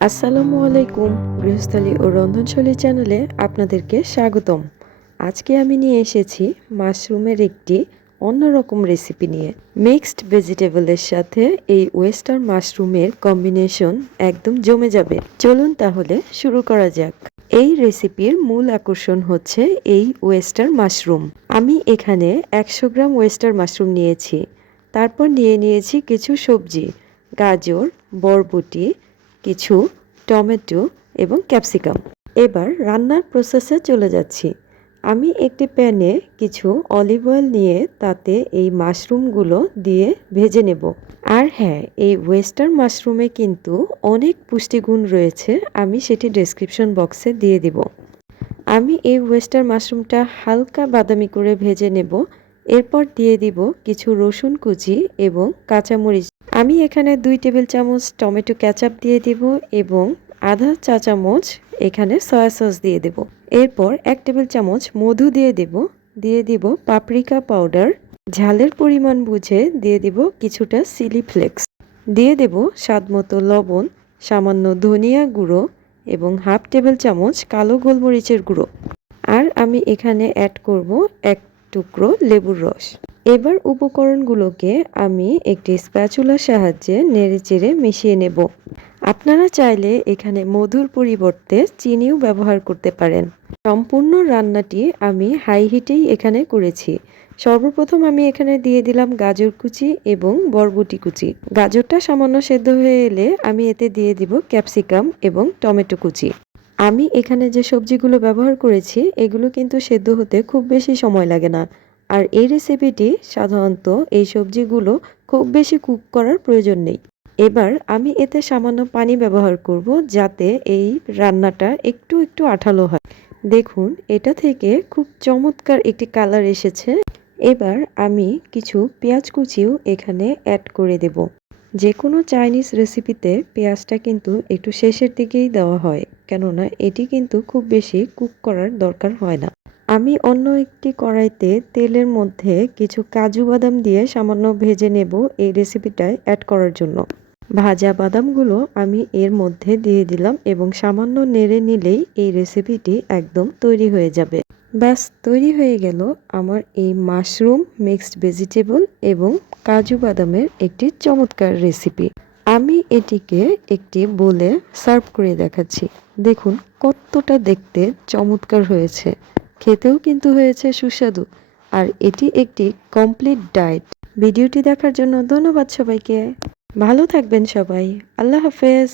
আসসালামু আলাইকুম। গৃহস্থালী ও রন্ধনশৈলী চ্যানেলে আপনাদেরকে স্বাগতম। আজকে আমি নিয়ে এসেছি মাশরুমের একটি অন্যরকম রেসিপি নিয়ে। মিক্সড ভেজিটেবলের সাথে এই ওয়েস্টার্ন মাশরুমের কম্বিনেশন একদম জমে যাবে। চলুন তাহলে শুরু করা যাক। এই রেসিপির মূল আকর্ষণ হচ্ছে এই ওয়েস্টার্ন মাশরুম। আমি এখানে 100 গ্রাম ওয়েস্টার্ন মাশরুম নিয়েছি। তারপর নিয়েছি কিছু সবজি, গাজর, বরবটি, কিছু টমেটো এবং ক্যাপসিকাম। এবার রান্নার প্রসেসে চলে যাচ্ছি। আমি একটি প্যানে কিছু অলিভ অয়েল নিয়ে তাতে এই মাশরুমগুলো দিয়ে ভেজে নেব। আর হ্যাঁ, এই ওয়েস্টার্ন মাশরুমে কিন্তু অনেক পুষ্টিগুণ রয়েছে, আমি সেটি ডেসক্রিপশন বক্সে দিয়ে দিব। আমি এই ওয়েস্টার্ন মাশরুমটা হালকা বাদামি করে ভেজে নেব। এরপর দিয়ে দিব কিছু রসুন কুচি এবং কাঁচামরিচ। আমি এখানে 2 টেবিল চামচ টমেটো কেচাপ দিয়ে দিব এবং আধা চা চামচ এখানে সয়া সস দিয়ে দেব। এরপর 1 টেবিল চামচ মধু দিয়ে দিব পাপরিকা পাউডার। ঝালের পরিমাণ বুঝে দিয়ে দিব কিছুটা চিলি ফ্লেক্স। দিয়ে দেব স্বাদমতো লবণ, সামান্য ধনিয়া গুঁড়ো এবং হাফ টেবিল চামচ কালো গোলমরিচের গুঁড়ো। আর আমি এখানে অ্যাড করব 1 টুকরো লেবুর রস। এবার উপকরণগুলোকে আমি একটি স্প্যাচুলার সাহায্যে নেড়েচেড়ে মিশিয়ে নেব। আপনারা চাইলে এখানে মধুর পরিবর্তে চিনিও ব্যবহার করতে পারেন। সম্পূর্ণ রান্নাটি আমি হাই হিটেই এখানে করেছি। সর্বপ্রথম আমি এখানে দিয়ে দিলাম গাজর কুচি এবং বরবটি কুচি। গাজরটা সামান্য সেদ্ধ হয়ে এলে আমি এতে দিয়ে দিব ক্যাপসিকাম এবং টমেটো কুচি। আমি এখানে যে সবজিগুলো ব্যবহার করেছি এগুলো কিন্তু সেদ্ধ হতে খুব বেশি সময় লাগে না। আর এই রেসিপিটি সাধারণত এই সবজিগুলো খুব বেশি কুক করার প্রয়োজন নেই। এবার আমি এতে সামান্য পানি ব্যবহার করব যাতে এই রান্নাটা একটু আঠালো হয়। দেখুন, এটা থেকে খুব চমৎকার একটি কালার এসেছে। এবার আমি কিছু পেঁয়াজ কুচিও এখানে অ্যাড করে দেব। যে কোনো চাইনিজ রেসিপিতে পেঁয়াজটা কিন্তু একটু শেষের দিকেই দেওয়া হয়, কেননা এটি কিন্তু খুব বেশি কুক করার দরকার হয় না। আমি অন্য একটি কড়াইতে তেলের মধ্যে কিছু কাজু বাদাম দিয়ে সামান্য ভেজে নেব এই রেসিপিটায় অ্যাড করার জন্য। ভাজা বাদামগুলো আমি এর মধ্যে দিয়ে দিলাম এবং সামান্য নেড়ে নিলেই এই রেসিপিটি একদম তৈরি হয়ে যাবে। ব্যাস, তৈরি হয়ে গেল আমার এই মাশরুম মিক্সড ভেজিটেবল এবং কাজু বাদামের একটি চমৎকার রেসিপি। আমি এটিকে একটি বোলে সার্ভ করে দেখাচ্ছি। দেখুন কতটা দেখতে চমৎকার হয়েছে, খেতেও কিন্তু হয়েছে সুস্বাদু। আর এটি একটি কমপ্লিট ডায়েট। ভিডিওটি দেখার জন্য ধন্যবাদ সবাইকে। ভালো থাকবেন সবাই। আল্লাহ হাফেজ।